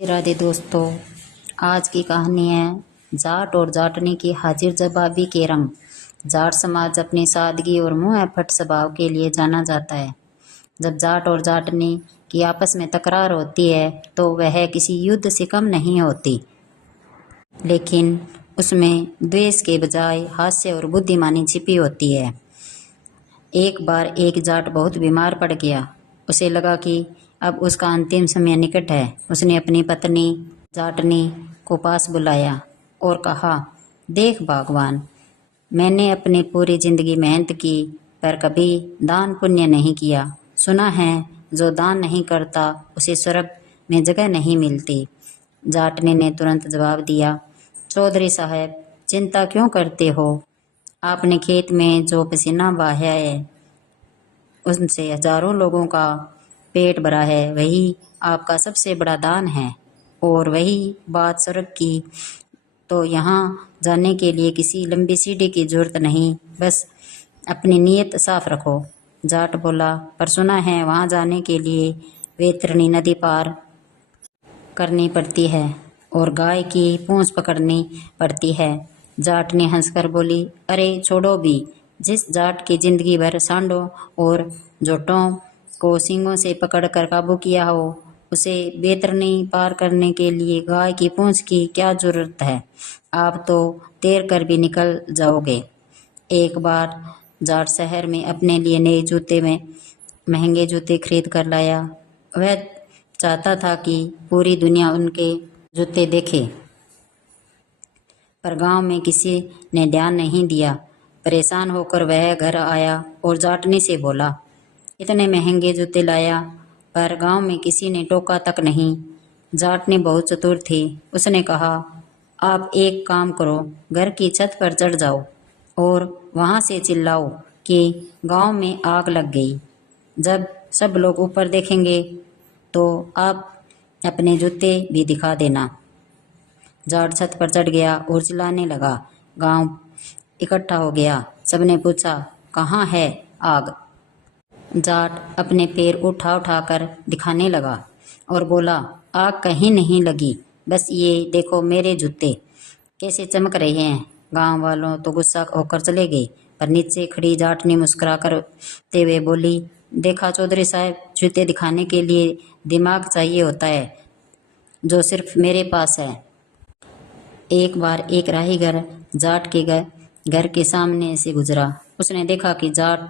राधे दोस्तों, आज की कहानी है जाट और जाटनी की हाजिर जवाबी के रंग। जाट समाज अपनी सादगी और मुंह फट स्वभाव के लिए जाना जाता है। जब जाट और जाटनी की आपस में तकरार होती है तो वह किसी युद्ध से कम नहीं होती, लेकिन उसमें द्वेष के बजाय हास्य और बुद्धिमानी छिपी होती है। एक बार एक जाट बहुत बीमार पड़ गया। उसे लगा कि अब उसका अंतिम समय निकट है। उसने अपनी पत्नी जाटनी को पास बुलाया और कहा, देख भगवान, मैंने अपनी पूरी जिंदगी मेहनत की पर कभी दान पुण्य नहीं किया। सुना है जो दान नहीं करता उसे स्वर्ग में जगह नहीं मिलती। जाटनी ने तुरंत जवाब दिया, चौधरी साहब, चिंता क्यों करते हो? आपने खेत में जो पसीना बहाया है उनसे हजारों लोगों का पेट भरा है, वही आपका सबसे बड़ा दान है। और वही बात स्वर्ग की तो यहाँ जाने के लिए किसी लंबी सीढ़ी की जरूरत नहीं, बस अपनी नीयत साफ रखो। जाट बोला, पर सुना है वहाँ जाने के लिए वैतरणी नदी पार करनी पड़ती है और गाय की पूंछ पकड़नी पड़ती है। जाट ने हंसकर बोली, अरे छोड़ो भी, जिस जाट की जिंदगी भर सांडों और जोटों को सींगों से पकड़कर काबू किया हो, उसे वैतरणी पार करने के लिए गाय की पूंछ की क्या जरूरत है? आप तो तैर कर भी निकल जाओगे। एक बार जाट शहर में अपने लिए नए जूते में महंगे जूते खरीद कर लाया। वह चाहता था कि पूरी दुनिया उनके जूते देखे, पर गांव में किसी ने ध्यान नहीं दिया। परेशान होकर वह घर आया और जाटनी से बोला, इतने महंगे जूते लाया पर गांव में किसी ने टोका तक नहीं। जाटनी बहुत चतुर थी। उसने कहा, आप एक काम करो, घर की छत पर चढ़ जाओ और वहां से चिल्लाओ कि गांव में आग लग गई। जब सब लोग ऊपर देखेंगे तो आप अपने जूते भी दिखा देना। जाट छत पर चढ़ गया और चिल्लाने लगा। गांव इकट्ठा हो गया। सबने पूछा, कहाँ है आग? जाट अपने पैर उठा उठा कर दिखाने लगा और बोला, आग कहीं नहीं लगी, बस ये देखो मेरे जूते कैसे चमक रहे हैं। गांव वालों तो गुस्सा होकर चले गए, पर नीचे खड़ी जाटनी मुस्कुरा करते हुए बोली, देखा चौधरी साहब, जूते दिखाने के लिए दिमाग चाहिए होता है जो सिर्फ मेरे पास है। एक बार एक राहीगर जाट के घर के सामने से गुजरा। उसने देखा कि जाट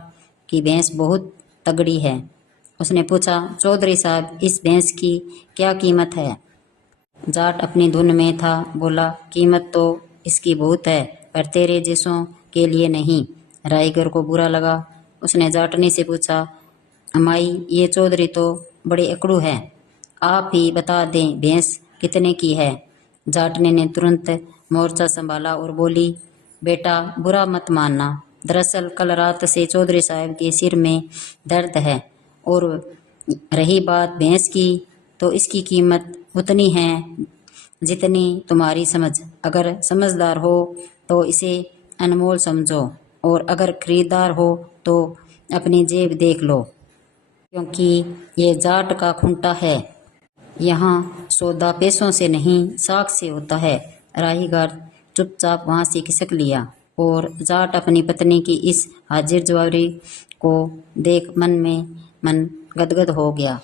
की भैंस बहुत तगड़ी है। उसने पूछा, चौधरी साहब, इस भैंस की क्या कीमत है? जाट अपनी धुन में था। बोला, कीमत तो इसकी बहुत है, पर तेरे जैसों के लिए नहीं। राहीगर को बुरा लगा। उसने जाटनी से पूछा, अमाई, ये चौधरी तो बड़े अकड़ू है, आप ही बता दें भैंस कितने की है। जाटनी ने तुरंत मोर्चा संभाला और बोली, बेटा बुरा मत मानना, दरअसल कल रात से चौधरी साहब के सिर में दर्द है, और रही बात भैंस की तो इसकी कीमत उतनी है जितनी तुम्हारी समझ। अगर समझदार हो तो इसे अनमोल समझो, और अगर खरीदार हो तो अपनी जेब देख लो, क्योंकि ये जाट का खूंटा है। यहाँ सौदा पैसों से नहीं, साख से होता है। राहीगर चुपचाप वहां से खिसक लिया और जाट अपनी पत्नी की इस हाजिर जवाबी को देख मन में मन गदगद हो गया।